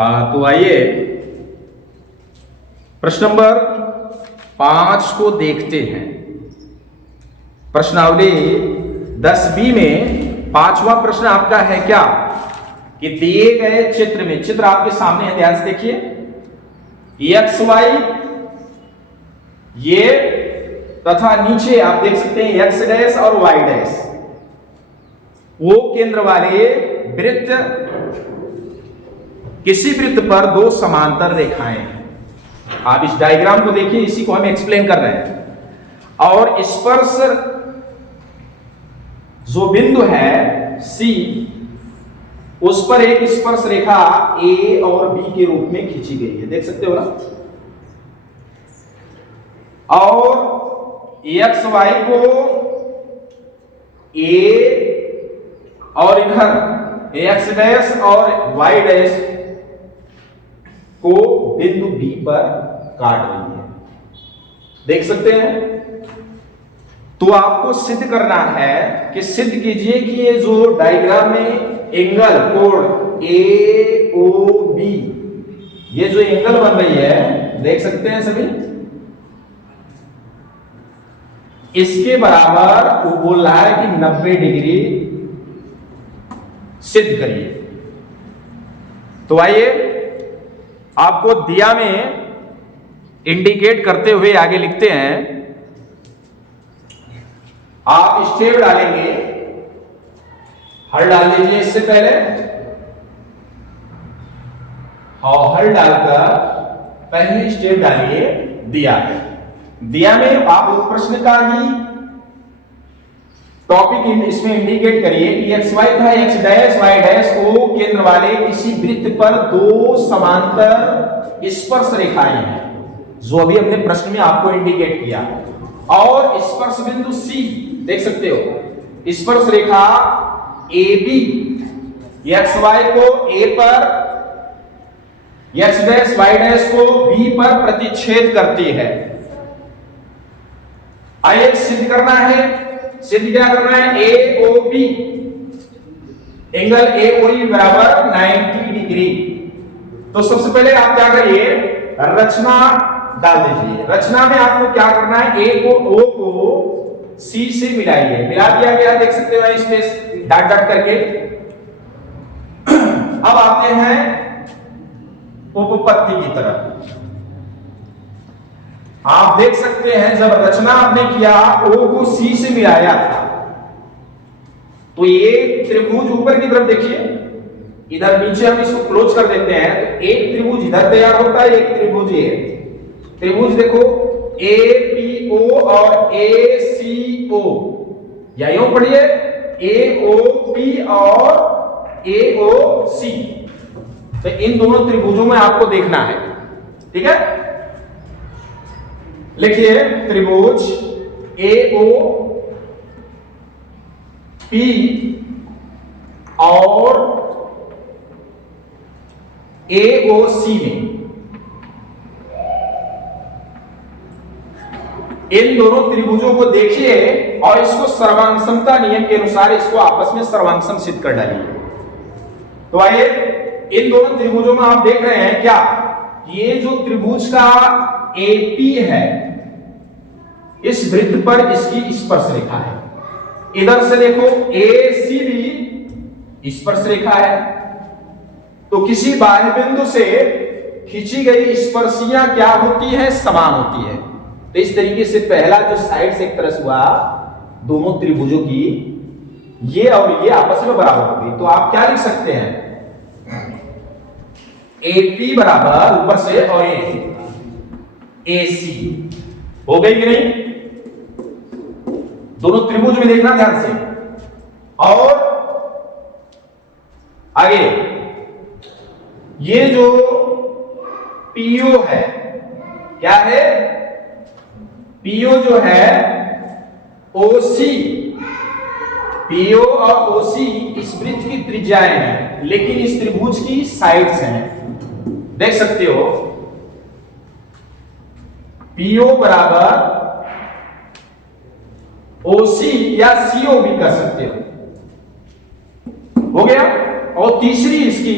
तो आइए प्रश्न नंबर 5 को देखते हैं। प्रश्नावली 10B में 5वां प्रश्न आपका है क्या कि दिए गए चित्र में, चित्र आपके सामने है, ध्यान से देखिए, एक्स वाई ये तथा नीचे आप देख सकते हैं एक्स डैश और वाई डैश, वो केंद्र वाले वृत्त, किसी वृत्त पर दो समांतर रेखाएं हैं। आप इस डायग्राम को देखिए, इसी को हम एक्सप्लेन कर रहे हैं। और स्पर्श जो बिंदु है C, उस पर एक स्पर्श रेखा A और B के रूप में खींची गई है, देख सकते हो ना। और एक्स वाई को A और इधर एक्स डैश और वाई डैश को बिंदु B पर काट रही है, देख सकते हैं। तो आपको सिद्ध करना है कि सिद्ध कीजिए कि ये जो डायग्राम में एंगल कोण AOB, ये जो एंगल बन रही है, देख सकते हैं सभी, इसके बराबर वो बोल रहा है कि 90 डिग्री सिद्ध करिए। तो आइए आपको दिया में इंडिकेट करते हुए आगे लिखते हैं। आप स्टेप डालेंगे, हल डाल दीजिए इससे पहले, और हल डालकर पहली स्टेप डालिए दिया में। दिया में आप उस प्रश्न का ही टॉपिक इसमें इंडिकेट करिए कि एक्स वाई था, एक्स डैश वाई डैश को केंद्र वाले किसी वृत्त पर दो समांतर स्पर्श रेखाएं हैं, जो अभी हमने प्रश्न में आपको इंडिकेट किया। और स्पर्श बिंदु C देख सकते हो, स्पर्श रेखा AB एक्स वाई को A पर, एक्स डैश वाई डैश को B पर प्रतिच्छेद करती है। आइए सिद्ध करना है। सिद्ध क्या करना है? AOB एंगल AOE बराबर 90 डिग्री। तो सबसे पहले आप क्या करिए, रचना डाल दीजिए। रचना में आपको क्या करना है, A को O को C से मिलाइए। मिला दिया गया, देख सकते हो इसमें डॉट डॉट करके। अब आते हैं उपपत्ति की तरफ। आप देख सकते हैं जब रचना आपने किया, O को C से मिलाया था, तो ये त्रिभुज ऊपर की तरफ देखिए, इधर नीचे हम इसको क्लोज कर देते हैं। एक त्रिभुज इधर तैयार होता है, एक त्रिभुज ये त्रिभुज देखो APO और ACO, या यूं पढ़िए AOP और AOC। तो इन दोनों त्रिभुजों में आपको देखना है, ठीक है। लिखिए त्रिभुज AOP और AOC में इन दोनों त्रिभुजों को देखिए और इसको सर्वांगसमता नियम के अनुसार इसको आपस में सर्वांगसम सिद्ध कर डालिए। तो आइए, इन दोनों त्रिभुजों में आप देख रहे हैं क्या, ये जो त्रिभुज का AP है, इस वृत्त पर इसकी स्पर्श रेखा है। इधर से देखो AC भी स्पर्श रेखा है। तो किसी बाह्य बिंदु से खींची गई स्पर्शियां क्या होती है, समान होती है। तो इस तरीके से पहला जो साइड से एक तरह से हुआ, दोनों त्रिभुजों की ये और ये आपस में बराबर होगी। तो आप क्या लिख सकते हैं, AP बराबर ऊपर से और AC हो गई कि नहीं? दोनों त्रिभुज में देखना ध्यान से। और आगे ये जो PO है, क्या है? PO जो है OC, PO और OC इस वृत्त की त्रिज्याएं हैं, लेकिन इस त्रिभुज की साइड्स हैं, देख सकते हो। PO बराबर OC या CO भी कर सकते हो गया। और तीसरी इसकी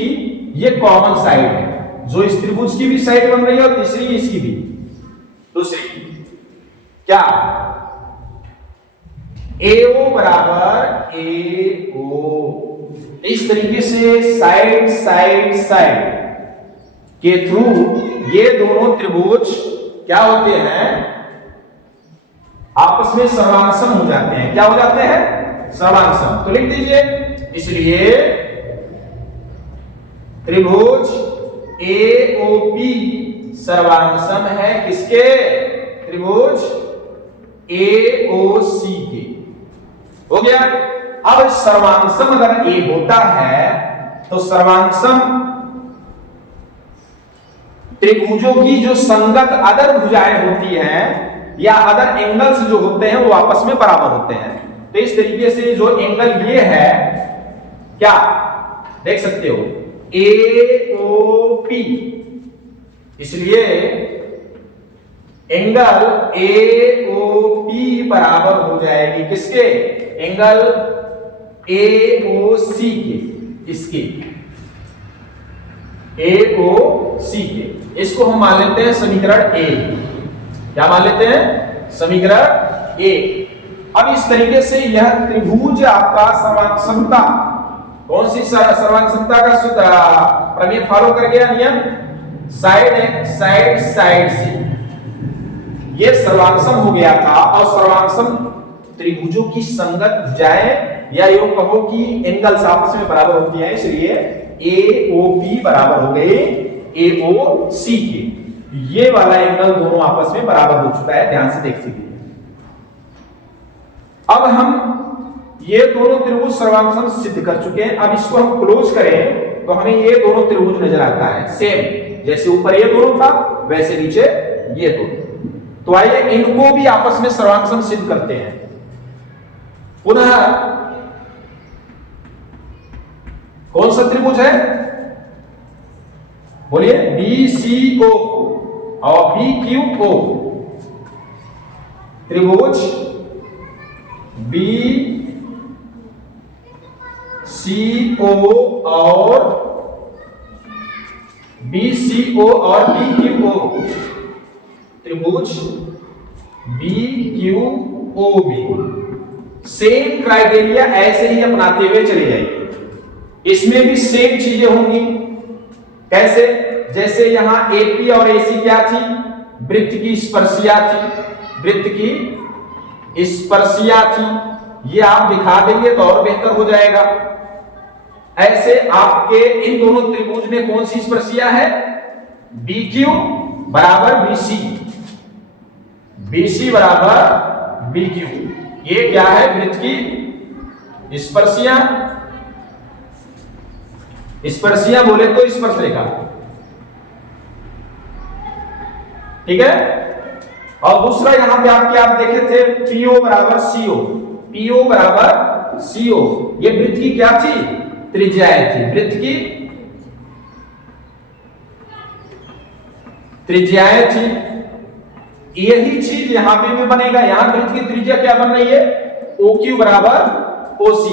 ये कॉमन साइड है, जो इस त्रिभुज की भी साइड बन रही है और तीसरी इसकी भी। दूसरी क्या, AO बराबर AO। इस तरीके से साइड साइड साइड के थ्रू ये दोनों त्रिभुज क्या होते हैं, आपस में सर्वांगसम हो जाते हैं। क्या हो जाते हैं? सर्वांगसम। तो लिख दीजिए, इसलिए त्रिभुज AOP सर्वांगसम है किसके? त्रिभुज AOC के। हो गया। अब सर्वांगसम अगर A होता है तो सर्वांगसम त्रिभुजों की जो संगत अदर भुजाएं होती हैं या अदर एंगल्स जो होते हैं वो आपस में बराबर होते हैं। तो इस तरीके से जो एंगल ये है, क्या देख सकते हो, AOP, इसलिए एंगल AOP बराबर हो जाएगी किसके? एंगल AOC के, इसके AOC के। इसको हम मान लेते हैं समीकरण A। क्या मान लेते हैं? समीकरण A। अब इस तरीके से यह त्रिभुज आपका सर्वांगसमता, कौन सी सर्वांगसमता का सूत्र प्रमेय फॉलो कर गया? नियम साइड साइड साइड से ये सर्वांगसम हो गया था। और सर्वांगसम त्रिभुजों की संगत भुजाएं या यूं कहो कि एंगल्स आपस में बराबर होती हैं, इसलिए AOP बराबर हो गए AOC के। ये वाला एंगल दोनों आपस में बराबर हो चुका है, ध्यान से देख सकते हैं। अब हम ये दोनों त्रिभुज सर्वांगसम सिद्ध कर चुके हैं। अब इसको हम क्लोज करें तो हमें ये दोनों त्रिभुज नजर आता है, सेम जैसे ऊपर ये दोनों था वैसे नीचे ये दोनों। तो आइए इनको भी आपस में सर्वांगसम सिद्ध करते हैं। पुनः कौन सा त्रिभुज है? बोलिए, BCO और BQO। त्रिभुज BCO और BQO, त्रिभुज BQOB। सेम क्राइटेरिया ऐसे ही अपनाते हुए चले जाइए। इसमें भी सेम चीजें होंगी। कैसे? जैसे यहां AP और AC क्या थी? वृत्त की स्पर्शिया थी, वृत्त की स्पर्शिया थी। ये आप दिखा देंगे तो और बेहतर हो जाएगा। ऐसे आपके इन दोनों त्रिभुज में कौन सी स्पर्शिया है? BQ बराबर BC, BC बराबर BQ। ये क्या है? वृत्त की स्पर्शिया। स्पर्शिया बोले तो स्पर्श रेखा, ठीक है। और दूसरा यहां पे आप देखे थे PO बराबर CO, PO बराबर CO। ये वृत्त की क्या थी? त्रिज्याएं थी, वृत्त की त्रिज्याएं थी। यही चीज यहां पे भी बनेगा। यहां वृत्त की त्रिज्या क्या बन रही है? OQ बराबर OC,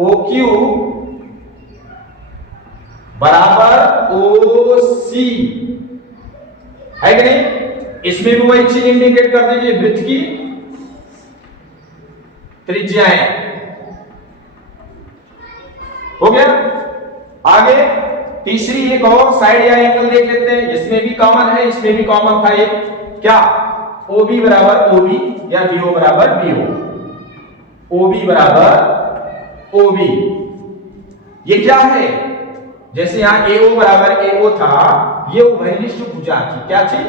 OQ बराबर OC, है कि नहीं? इसमें भी वही चीज इंडिकेट कर दीजिए, वृत्त की त्रिज्याएं। हो गया। आगे तीसरी एक और साइड या एंगल देख लेते हैं। इसमें भी कॉमन है, इसमें भी कॉमन था। एक क्या? OB बराबर OB या BO बराबर BO, OB बराबर OB। ये क्या है? जैसे यहां AO बराबर AO था, ये उभयनिष्ठ भुजा थी। क्या थी?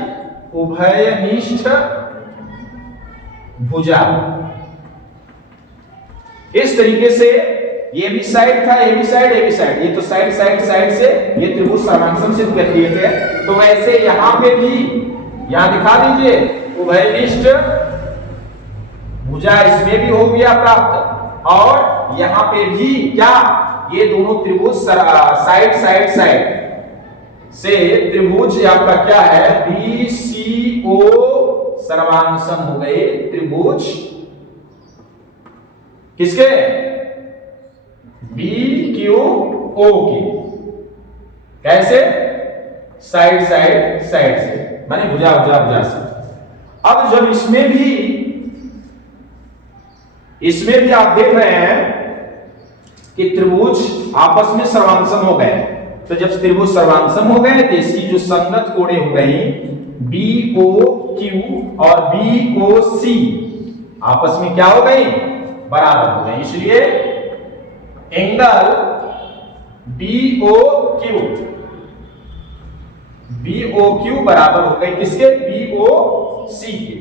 उभयनिष्ठ भुजा। इस तरीके से ये भी साइड था, ये भी साइड, ये भी साइड। ये तो साइड साइड साइड से ये त्रिभुज सर्वांगसम सिद्ध कर दिए थे। तो वैसे यहां पे भी, यहां दिखा दीजिए, उभयनिष्ठ भुजा इसमें भी हो गया प्राप्त। और यहां पे भी क्या? ये दोनों त्रिभुज साइड साइड साइड से त्रिभुज आपका क्या है? BCO सर्वांगसम हो गए त्रिभुज किसके? BQO के। कैसे? साइड साइड साइड से, माने भुजा भुजा भुजा से। अब जब इसमें भी आप देख रहे हैं कि त्रिभुज आपस में सर्वांगसम हो गए, तो जब त्रिभुज सर्वांगसम हो गए तो इसकी जो संगत कोणें हो गई BOQ और BOC आपस में क्या हो गई? बराबर हो गई। इसलिए एंगल BOQ बराबर हो गई किसके? BOC के।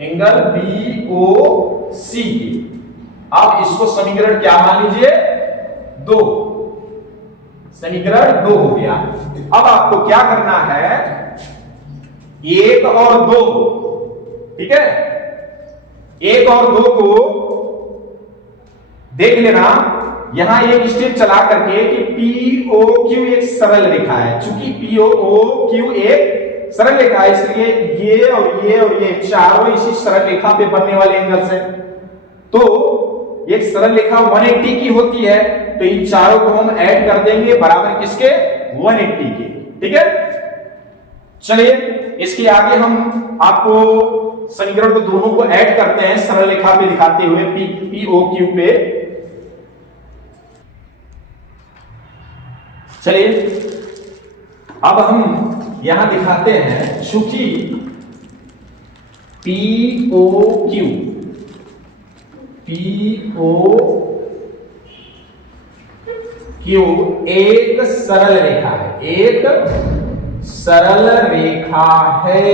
एंगल BOC के। अब इसको समीकरण क्या मान लीजिए? 2। समीकरण 2 हो गया। अब आपको क्या करना है? 1 और 2, ठीक है, 1 और 2 को देख लेना। यहां एक स्टेप चला करके कि POQ एक सरल रेखा है। चूंकि POQ एक सरल रेखा है, इसलिए ये और ये और ये चारों इसी सरल रेखा पे बनने वाले एंगल्स हैं। तो एक सरल रेखा 180 की होती है, तो इन चारों को हम ऐड कर देंगे बराबर किसके? 180 के। ठीक है, चलिए इसके आगे हम आपको समीकरण को दोनों को ऐड करते हैं सरल रेखा पे दिखाते हुए POQ पे। चलिए अब हम यहां दिखाते हैं, चूंकि POQ एक सरल रेखा है, एक सरल रेखा है।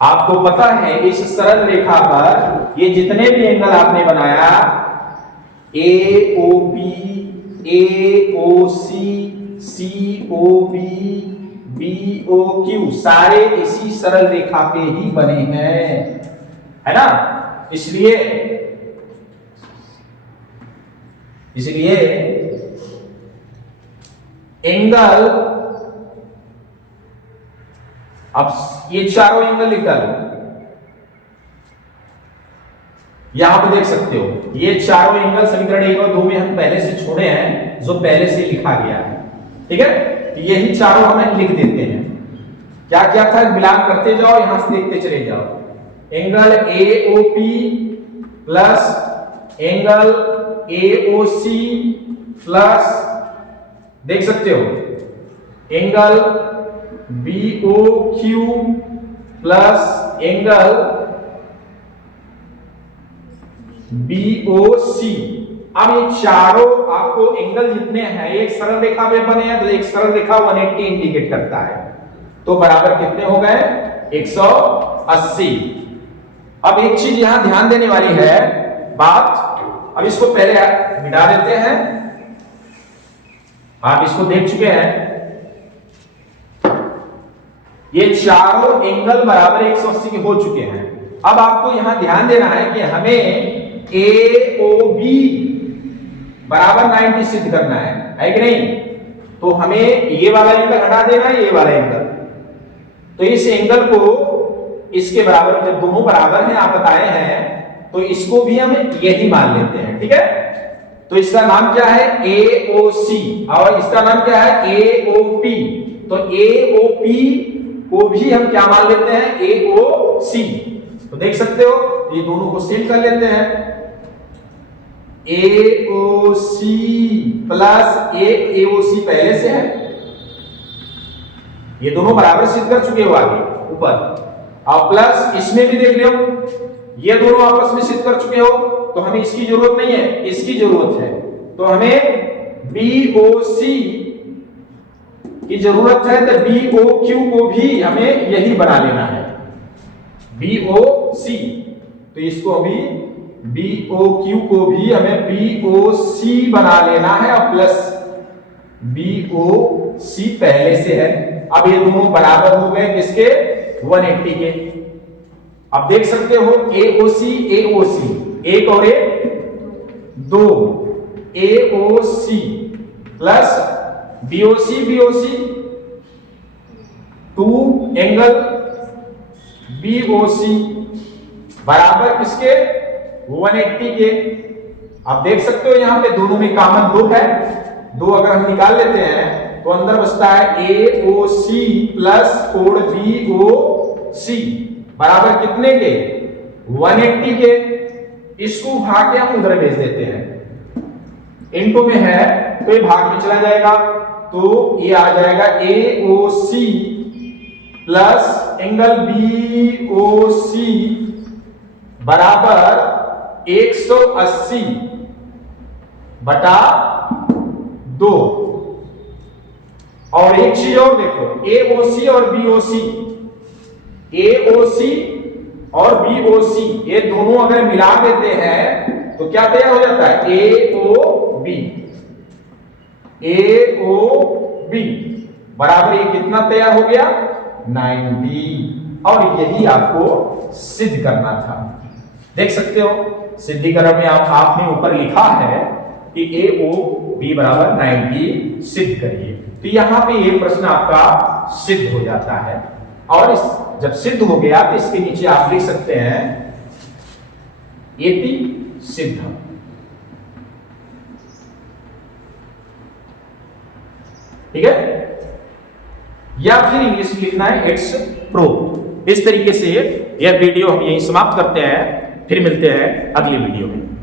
आपको पता है इस सरल रेखा पर ये जितने भी एंगल आपने बनाया, AOP, AOC, COB, BOQ सारे इसी सरल रेखा पे ही बने हैं, है ना? इसलिए एंगल, अब ये चारों एंगल निकल यहां पे देख सकते हो, ये चारों एंगल समीकरण 1 और 2 में हम पहले से छोड़े हैं, जो पहले से लिखा गया है। ठीक है, यही चारों हमें लिख देते हैं। क्या क्या था? मिलान करते जाओ, यहां से देखते चले जाओ। Angle AOP plus angle AOC plus, देख सकते हो, angle BOQ plus angle BOC। अब ये चारों आपको एंगल जितने हैं एक सरल रेखा में बने हैं, तो एक सरल रेखा 180 इंडिकेट करता है, तो बराबर कितने हो गए? 180। अब एक चीज यहां ध्यान देने वाली है बात, अब इसको पहले मिटा देते हैं। आप इसको देख चुके हैं, ये चारों एंगल बराबर 180 के हो चुके हैं। अब आपको यहां ध्यान देना है कि हमें AOB बराबर 90 सिद्ध करना है कि नहीं? तो हमें ये वाला एंगल हटा देना है, ये वाला एंगल, तो इस एंगल को इसके बराबर, जब दोनों बराबर हैं आप बताए हैं, तो इसको भी हम यही मान लेते हैं। ठीक है, तो इसका नाम क्या है? AOC, और इसका नाम क्या है? AOP। तो AOP को भी हम क्या मान लेते हैं? AOC। तो देख सकते हो, ये दोनों को सेम कर लेते हैं। AOC प्लस एक AOC पहले से है, ये दोनों बराबर सिद्ध कर चुके हो आगे ऊपर, और प्लस इसमें भी देख लो, ये दोनों आपस में सिद्ध कर चुके हो, तो हमें इसकी जरूरत नहीं है, इसकी जरूरत है। तो हमें BOC की जरूरत है, तो BOQ को भी हमें यही बना लेना है, BOC। तो इसको अभी BOQ को भी हमें BOC बना लेना है, और प्लस BOC पहले से है। अब ये दोनों बराबर हो गए किसके? 180 के। अब देख सकते हो AOC AOC, एक और एक 2, AOC plus BOC BOC 2 angle BOC बराबर किसके? 180 के। आप देख सकते हो यहां पे दोनों में कॉमन 2 है, 2 अगर हम निकाल लेते हैं तो अंदर बचता है AOC प्लस कोण BOC बराबर कितने के 180 के। इसको भाग के हम उधर भेज देते हैं, इनटू में है तो ये भाग में चला जाएगा, तो ये आ जाएगा AOC प्लस एंगल BOC बराबर 180 बटा 2। और एक चीज और देखो, AOC और BOC, AOC और BOC ये दोनों अगर मिला देते हैं तो क्या तैयार हो जाता है AOB। AOB बराबर ये कितना तैयार हो गया 90। और यही आपको सिद्ध करना था। देख सकते हो सिद्धीकरण में आपने ऊपर लिखा है कि AOB बराबर 90 सिद्ध करिए, तो यहां पे ये प्रश्न आपका सिद्ध हो जाता है। और जब सिद्ध हो गया तो इसके नीचे आप लिख सकते हैं AP सिद्ध। ठीक है, या फिर इंग्लिश लिखना है इट्स प्रूव। इस तरीके से यह वीडियो हम यहीं समाप्त करते हैं, फिर मिलते हैं अगली वीडियो में।